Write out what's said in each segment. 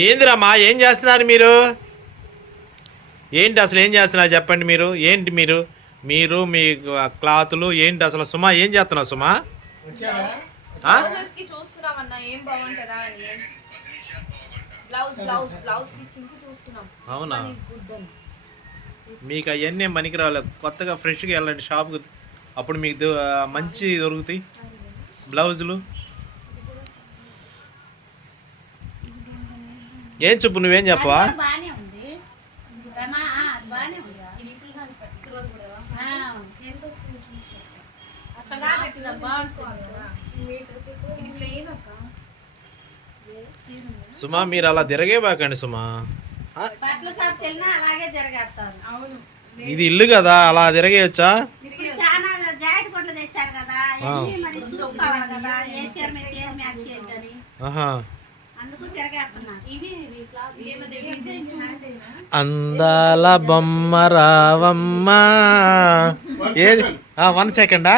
ఏందిరమ్మా ఏం చేస్తున్నారు మీరు? ఏంటి అసలు ఏం చేస్తున్నారు చెప్పండి. మీరు ఏంటి మీరు మీరు మీ క్లాతులు ఏంటి అసలు? సుమా ఏం చేస్తున్నావు సుమా? అవునా? మీకు అవన్నీ పనికి రాలేదు. కొత్తగా ఫ్రెష్గా వెళ్ళండి షాప్కి, అప్పుడు మీకు మంచి దొరుకుతాయి బ్లౌజులు. ఏం చెప్పు, నువ్వేం చెప్పవా? సుమా మీరు అలా తిరగేబాకండి సుమా. ఇది ఇల్లు కదా, అలా తిరగేయచ్చా? అందాల బొమ్మ రావమ్మా. ఏది 1 సెకండా?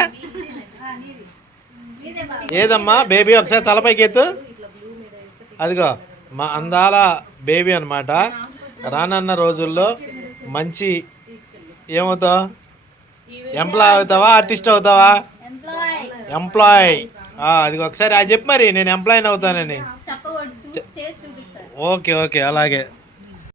ఏదమ్మా బేబీ ఒకసారి తలపైకి ఎత్తు. అదిగో మా అందాల బేబీ అనమాట. రానున్న రోజుల్లో మంచి ఏమవుతావు? ఎంప్లాయ్ అవుతావా, ఆర్టిస్ట్ అవుతావా? ఎంప్లాయ్. అది ఒకసారి అది చెప్పు మరి, నేను ఎంప్లాయ్ అవుతానని. ఓకే ఓకే అలాగే.